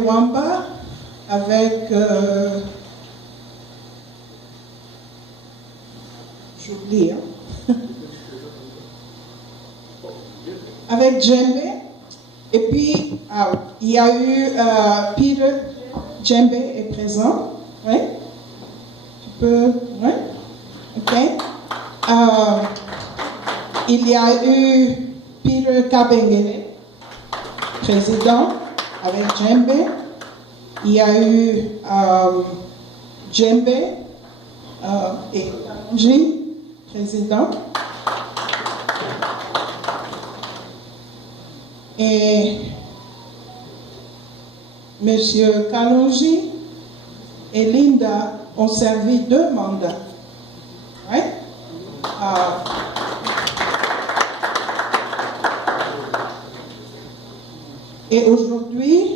Wamba avec j'oublie avec Djembe et puis il y a eu Peter Djembe est présent, oui, tu peux, oui, ok. Il y a eu Peter Kabengele, président avec Djembe. Il y a eu Djembe et Jim, président. Et M. Kalonji et Linda ont servi 2 mandats. Ouais? Et aujourd'hui,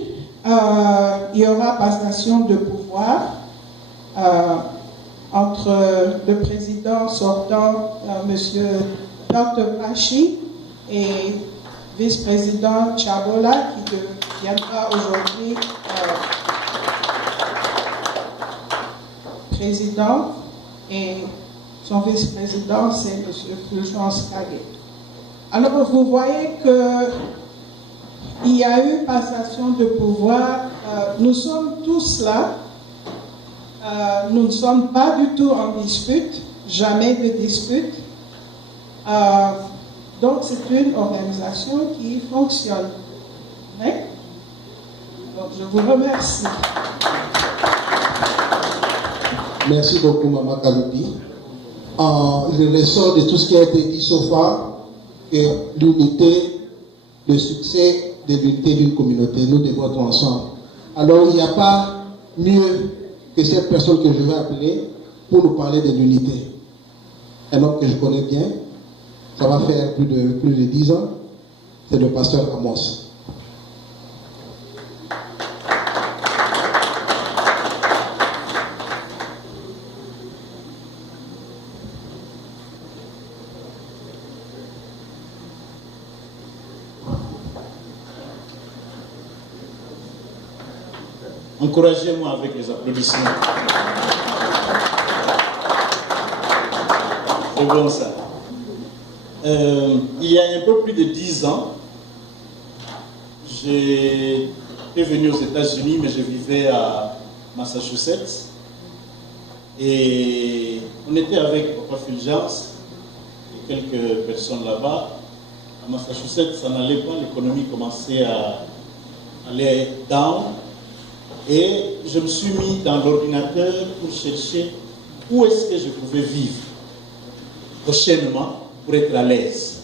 il y aura passation de pouvoir entre le président sortant, M. Dr. Pachi, et vice-président Chabola, qui deviendra aujourd'hui président, et son vice-président, c'est M. Fulgence Kagé. Alors, vous voyez qu'il y a eu passation de pouvoir. Nous sommes tous là. Nous ne sommes pas du tout en dispute, jamais de dispute. Donc, c'est une organisation qui fonctionne. Ouais? Donc, je vous remercie. Merci beaucoup, Maman Kaloubi. Le ressort de tout ce qui a été dit so far est l'unité, le succès de l'unité d'une communauté. Nous devons être ensemble. Alors, il n'y a pas mieux que cette personne que je vais appeler pour nous parler de l'unité. Un homme que je connais bien, ça va faire plus de 10 ans, c'est le pasteur Amos. Encouragez-moi avec les applaudissements. C'est bon ça. Il y a un peu plus de 10 ans, j'étais venu aux États-Unis, mais je vivais à Massachusetts. Et on était avec Papa Fulgence et quelques personnes là-bas. À Massachusetts, ça n'allait pas, l'économie commençait à aller down. Et je me suis mis dans l'ordinateur pour chercher où est-ce que je pouvais vivre prochainement pour être à l'aise.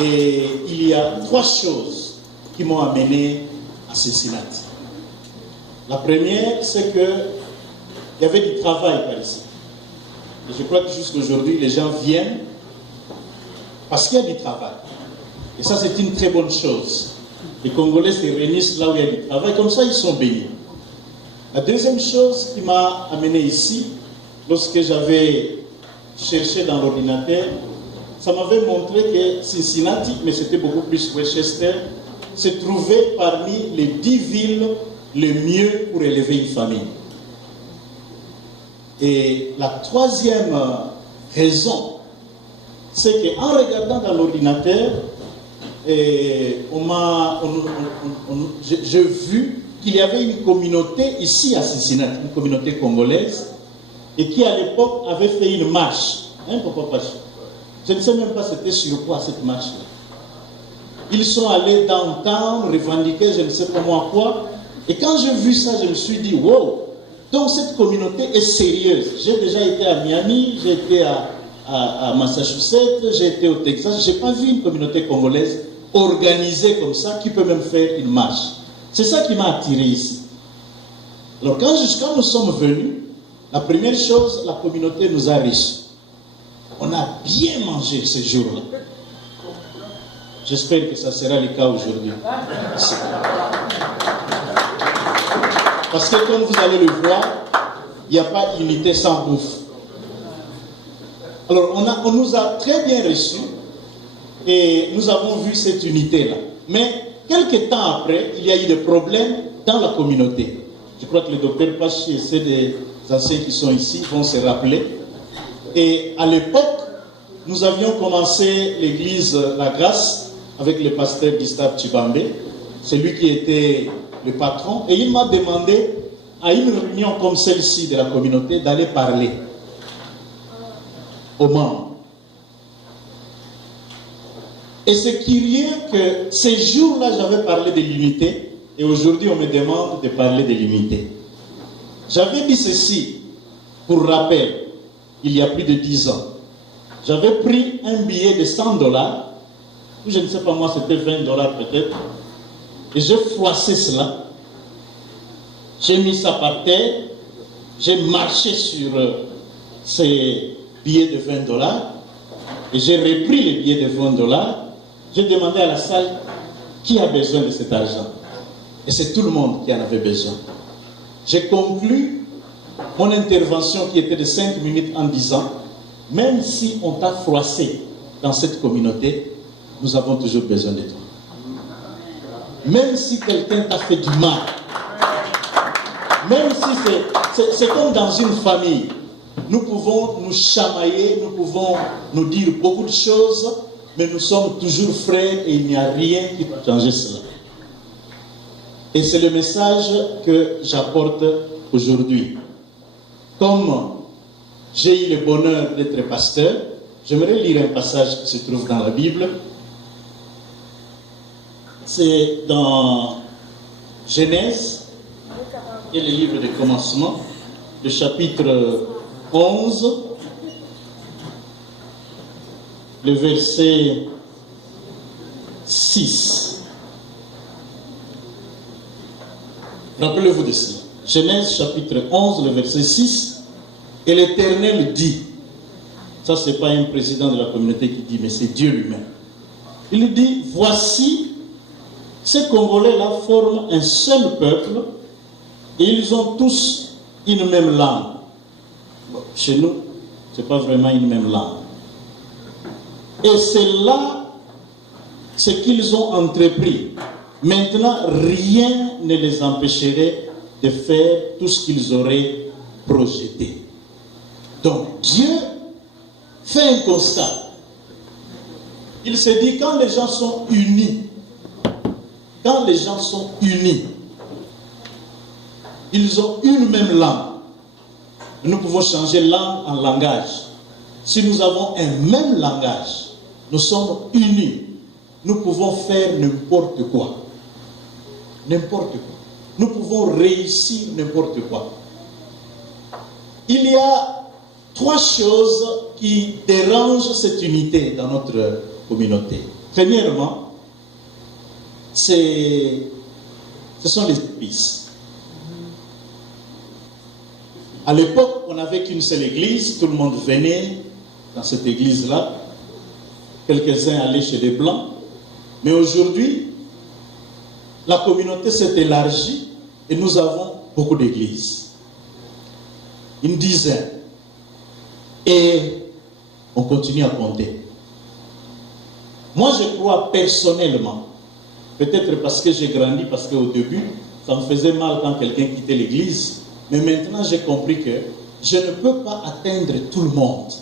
Et il y a 3 choses qui m'ont amené à Cincinnati. La première, c'est qu'il y avait du travail par ici. Et je crois que jusqu'à aujourd'hui, les gens viennent parce qu'il y a du travail. Et ça, c'est une très bonne chose. Les Congolais se réunissent là où il y a du travail, comme ça ils sont bénis. La deuxième chose qui m'a amené ici, lorsque j'avais cherché dans l'ordinateur, ça m'avait montré que Cincinnati, mais c'était beaucoup plus Westchester, se trouvait parmi les 10 villes les mieux pour élever une famille. Et la troisième raison, c'est qu'en regardant dans l'ordinateur, j'ai vu qu'il y avait une communauté ici à Cincinnati, une communauté congolaise, et qui à l'époque avait fait une marche. Hein, Papa Pachi? Je ne sais même pas c'était sur quoi cette marche-là. Ils sont allés downtown, revendiquer je ne sais pas moi quoi. Et quand j'ai vu ça, je me suis dit, wow, donc cette communauté est sérieuse. J'ai déjà été à Miami, j'ai été à Massachusetts, j'ai été au Texas. Je n'ai pas vu une communauté congolaise organisée comme ça, qui peut même faire une marche. C'est ça qui m'a attiré ici. Alors quand nous sommes venus, la première chose, la communauté nous a reçus. On a bien mangé ce jour-là. J'espère que ça sera le cas aujourd'hui. Parce que comme vous allez le voir, il n'y a pas d'unité sans bouffe. Alors on nous a très bien reçus et nous avons vu cette unité-là. Mais quelques temps après, il y a eu des problèmes dans la communauté. Je crois que le docteur Pachi et ceux des anciens qui sont ici vont se rappeler. Et à l'époque, nous avions commencé l'église La Grâce avec le pasteur Gustave Chibambe. C'est lui qui était le patron. Et il m'a demandé, à une réunion comme celle-ci de la communauté, d'aller parler aux membres. Et c'est curieux que ces jours-là, j'avais parlé de l'unité, et aujourd'hui, on me demande de parler de l'unité. J'avais dit ceci, pour rappel, il y a plus de 10 ans. J'avais pris un billet de $100, ou je ne sais pas moi, c'était $20 peut-être, et j'ai froissé cela. J'ai mis ça par terre, j'ai marché sur ces billets de $20, et j'ai repris les billets de $20. J'ai demandé à la salle qui a besoin de cet argent. Et c'est tout le monde qui en avait besoin. J'ai conclu mon intervention qui était de 5 minutes en disant, même si on t'a froissé dans cette communauté, nous avons toujours besoin de toi. Même si quelqu'un t'a fait du mal, même si c'est comme dans une famille, nous pouvons nous chamailler, nous pouvons nous dire beaucoup de choses, mais nous sommes toujours frères et il n'y a rien qui peut changer cela. Et c'est le message que j'apporte aujourd'hui. Comme j'ai eu le bonheur d'être pasteur, j'aimerais lire un passage qui se trouve dans la Bible. C'est dans Genèse, et le livre de commencement, le chapitre 11, le verset 6. Rappelez-vous de cela. Genèse chapitre 11, le verset 6. Et l'Éternel dit, ça c'est pas un président de la communauté qui dit, mais c'est Dieu lui-même. Il dit, voici, ces Congolais-là forment un seul peuple et ils ont tous une même langue. Bon, chez nous, c'est pas vraiment une même langue. Et c'est là ce qu'ils ont entrepris. Maintenant, rien ne les empêcherait de faire tout ce qu'ils auraient projeté. Donc, Dieu fait un constat. Il se dit, quand les gens sont unis, ils ont une même langue. Nous pouvons changer langue en langage. Si nous avons un même langage, nous sommes unis. Nous pouvons faire n'importe quoi. N'importe quoi. Nous pouvons réussir n'importe quoi. Il y a 3 choses qui dérangent cette unité dans notre communauté. Premièrement, ce sont les églises. À l'époque, on n'avait qu'une seule église, tout le monde venait dans cette église-là. Quelques-uns allaient chez les Blancs. Mais aujourd'hui, la communauté s'est élargie et nous avons beaucoup d'églises. Une dizaine. Et on continue à compter. Moi, je crois personnellement, peut-être parce que j'ai grandi, parce qu'au début, ça me faisait mal quand quelqu'un quittait l'église. Mais maintenant, j'ai compris que je ne peux pas atteindre tout le monde.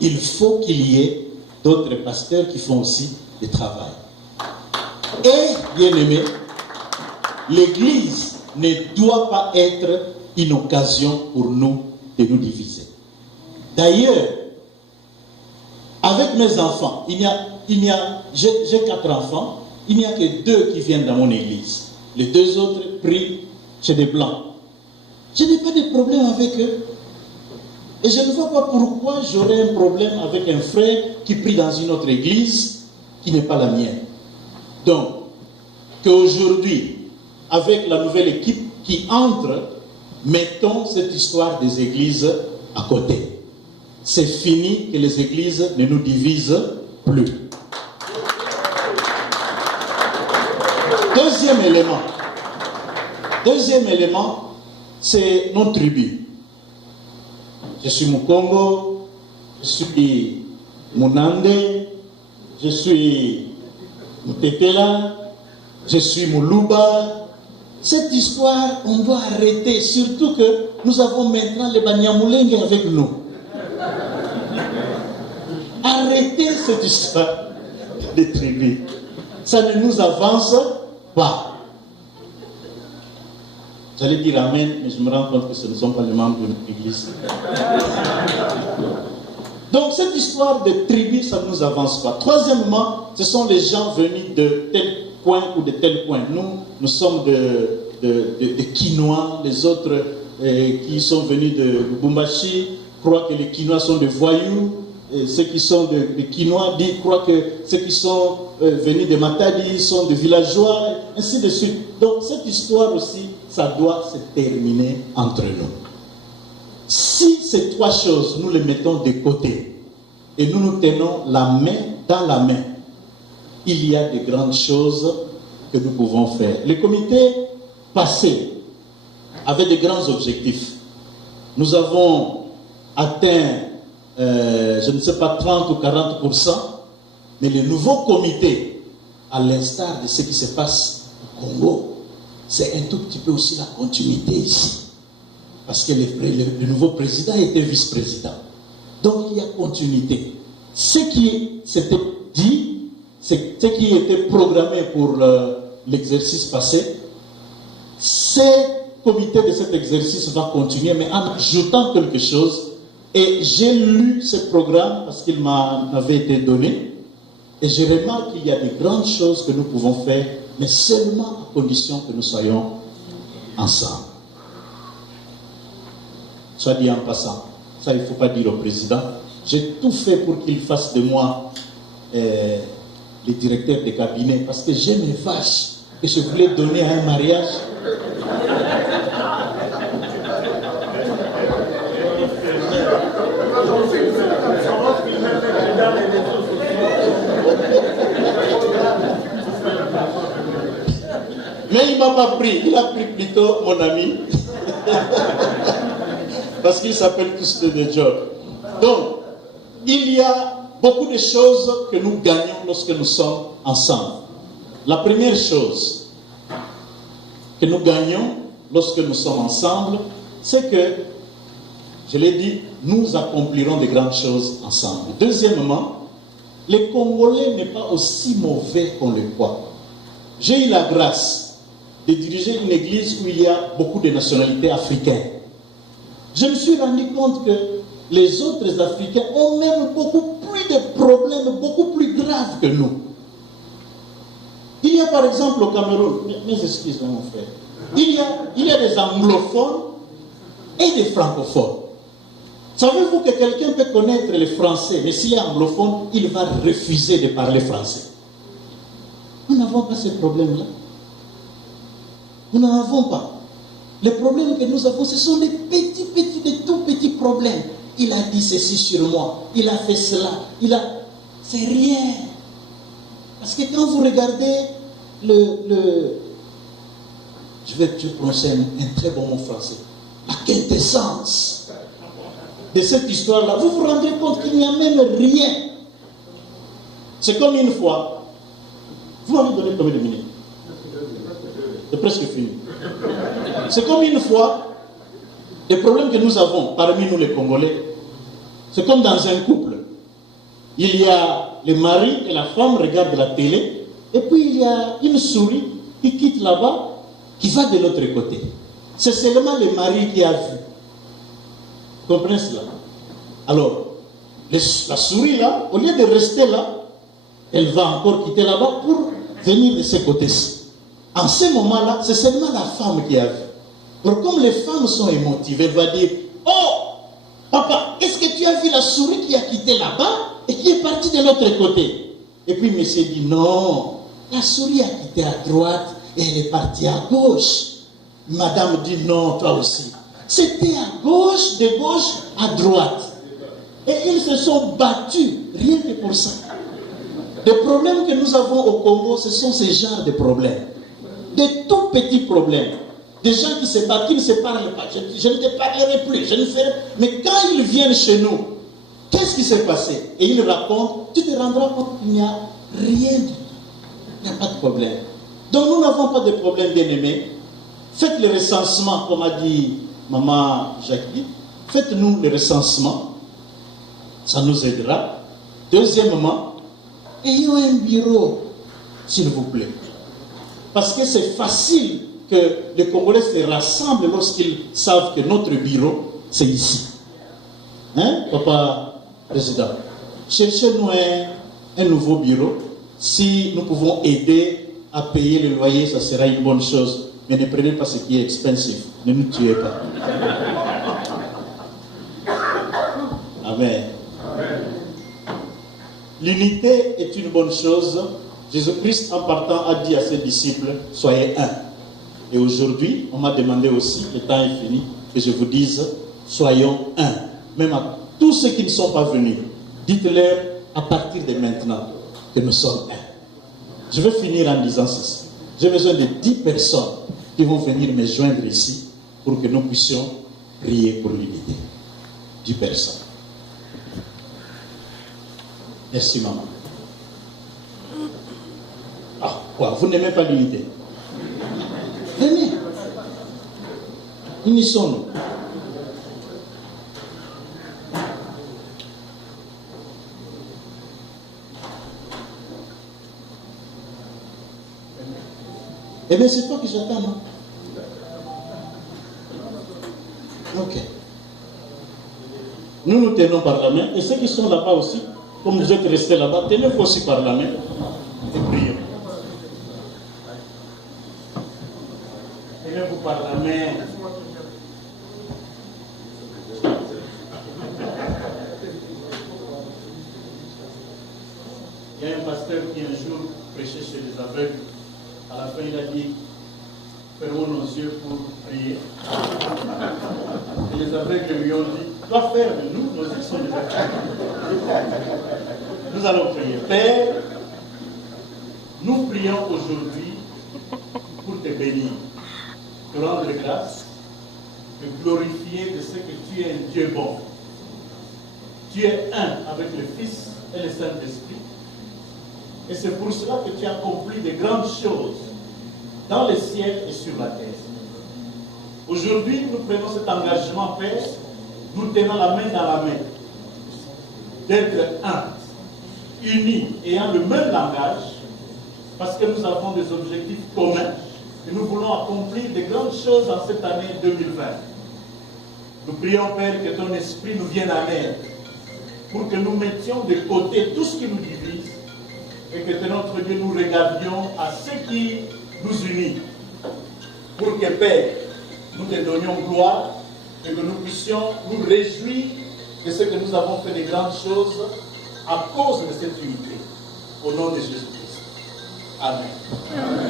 Il faut qu'il y ait d'autres pasteurs qui font aussi du travail. Et, bien aimé, l'église ne doit pas être une occasion pour nous de nous diviser. D'ailleurs, avec mes enfants, j'ai 4 enfants, il n'y a que 2 qui viennent dans mon église. Les 2 autres prient chez des Blancs. Je n'ai pas de problème avec eux. Et je ne vois pas pourquoi j'aurais un problème avec un frère qui prie dans une autre église qui n'est pas la mienne. Donc, qu'aujourd'hui, avec la nouvelle équipe qui entre, mettons cette histoire des églises à côté. C'est fini que les églises ne nous divisent plus. Deuxième élément, c'est nos tribus. Je suis Mukongo, je suis Munande, je suis Mutetela, je suis Moulouba. Cette histoire, on doit arrêter, surtout que nous avons maintenant les Banyamulenge avec nous. Arrêtez cette histoire de tribus. Ça ne nous avance pas. J'allais dire Amen, mais je me rends compte que ce ne sont pas les membres de l'église. Donc cette histoire de tribus, ça ne nous avance pas. Troisièmement, ce sont les gens venus de tel point ou de tel point. Nous sommes de Kinois, les autres qui sont venus de Lubumbashi croient que les Kinois sont des voyous. Et ceux qui sont de Kinois croient que ceux qui sont venus de Matadi sont des villageois, ainsi de suite. Donc cette histoire aussi, ça doit se terminer entre nous. Si ces trois choses, nous les mettons de côté et nous nous tenons la main dans la main, il y a de grandes choses que nous pouvons faire. Le comité passé avait de grands objectifs. Nous avons atteint je ne sais pas, 30 ou 40%, mais le nouveau comité, à l'instar de ce qui se passe au Congo, c'est un tout petit peu aussi la continuité ici. Parce que le nouveau président était vice-président. Donc il y a continuité. Ce qui s'était dit, ce qui était programmé pour l'exercice passé, ce comité de cet exercice va continuer, mais en ajoutant quelque chose. Et j'ai lu ce programme parce qu'il m'avait été donné. Et je remarque qu'il y a de grandes choses que nous pouvons faire, mais seulement à condition que nous soyons ensemble. Soit dit en passant, ça il ne faut pas dire au président. J'ai tout fait pour qu'il fasse de moi le directeur de cabinet parce que j'ai mes vaches que je voulais donner à un mariage. Mais il ne m'a pas pris, il a pris plutôt mon ami. Parce qu'ils s'appellent tous des jobs. Donc, il y a beaucoup de choses que nous gagnons lorsque nous sommes ensemble. La première chose que nous gagnons lorsque nous sommes ensemble, c'est que, je l'ai dit, nous accomplirons de grandes choses ensemble. Deuxièmement, les Congolais n'est pas aussi mauvais qu'on le croit. J'ai eu la grâce de diriger une église où il y a beaucoup de nationalités africaines. Je me suis rendu compte que les autres Africains ont même beaucoup plus de problèmes, beaucoup plus graves que nous. Il y a par exemple au Cameroun, mes excuses mon frère, il y a des anglophones et des francophones. Savez-vous que quelqu'un peut connaître le français, mais s'il est anglophone, il va refuser de parler français. Nous n'avons pas ce problème-là. Nous n'en avons pas. Les problèmes que nous avons, ce sont des tout petits problèmes. Il a dit ceci sur moi, il a fait cela, c'est rien. Parce que quand vous regardez je vais prononcer un très bon mot français, la quintessence de cette histoire-là, vous vous rendez compte qu'il n'y a même rien. C'est comme une fois, vous m'avez donné combien de minutes? C'est presque fini. C'est comme une fois, les problèmes que nous avons parmi nous les Congolais, c'est comme dans un couple. Il y a le mari et la femme regardent la télé, et puis il y a une souris qui quitte là-bas, qui va de l'autre côté. C'est seulement le mari qui a vu. Vous comprenez cela? Alors, la souris là, au lieu de rester là, elle va encore quitter là-bas pour venir de ce côté-ci. En ce moment-là, c'est seulement la femme qui a vu. Donc, comme les femmes sont émotives, elle va dire, oh, papa, est-ce que tu as vu la souris qui a quitté là-bas et qui est partie de l'autre côté? Et puis, monsieur dit, non, la souris a quitté à droite et elle est partie à gauche. Madame dit, non, toi aussi. C'était à gauche, de gauche à droite. Et ils se sont battus, rien que pour ça. Les problèmes que nous avons au Congo, ce sont ces genres de problèmes. Des tout petits problèmes. Des gens qui se battent, qui ne se parlent pas. Je ne te parlerai plus, je ne ferai... Mais quand ils viennent chez nous, qu'est-ce qui s'est passé? Et ils racontent, tu te rendras compte qu'il n'y a rien du tout. Il n'y a pas de problème. Donc nous n'avons pas de problème, bien aimés. Faites le recensement, comme a dit Maman Jacqueline. Faites-nous le recensement. Ça nous aidera. Deuxièmement, ayons un bureau, s'il vous plaît. Parce que c'est facile que les Congolais se rassemblent lorsqu'ils savent que notre bureau, c'est ici. Hein, Papa Président? Cherchez-nous un nouveau bureau. Si nous pouvons aider à payer le loyer, ça sera une bonne chose. Mais ne prenez pas ce qui est expensive. Ne nous tuez pas. Amen. L'unité est une bonne chose. Jésus-Christ, en partant, a dit à ses disciples, soyez un. Et aujourd'hui, on m'a demandé aussi, le temps est fini, que je vous dise, soyons un. Même à tous ceux qui ne sont pas venus, dites-leur à partir de maintenant que nous sommes un. Je vais finir en disant ceci. J'ai besoin de 10 personnes qui vont venir me joindre ici pour que nous puissions prier pour l'unité. 10 personnes. Merci, maman. Ah, quoi, vous n'aimez pas l'unité? Venez. Unissons-nous. Eh bien, c'est toi que j'attends, non? Ok. Nous nous tenons par la main, et ceux qui sont là-bas aussi, comme vous êtes restés là-bas, tenez-vous aussi par la main et prions. Tenez-vous par la main. Il y a un pasteur qui un jour prêchait chez les aveugles. À la fin, il a dit, fermons nos yeux pour prier. Et les aveugles lui ont dit, toi ferme, nous, nos yeux sont déjà fermés. Nous allons prier. Père, nous prions aujourd'hui pour te bénir, te rendre grâce, te glorifier de ce que tu es un Dieu bon. Tu es un avec le Fils et le Saint-Esprit. Et c'est pour cela que tu as accompli de grandes choses dans le ciel et sur la terre. Aujourd'hui, nous prenons cet engagement, Père, nous tenons la main dans la main, d'être un, unis, ayant le même langage, parce que nous avons des objectifs communs et nous voulons accomplir de grandes choses en cette année 2020. Nous prions, Père, que ton esprit nous vienne en aide pour que nous mettions de côté tout ce qui nous divise et que notre Dieu nous regardions à ce qui nous unit, pour que, Père, nous te donnions gloire et que nous puissions nous réjouir de ce que nous avons fait de grandes choses à cause de cette unité. Au nom de Jésus-Christ. Amen. Amen.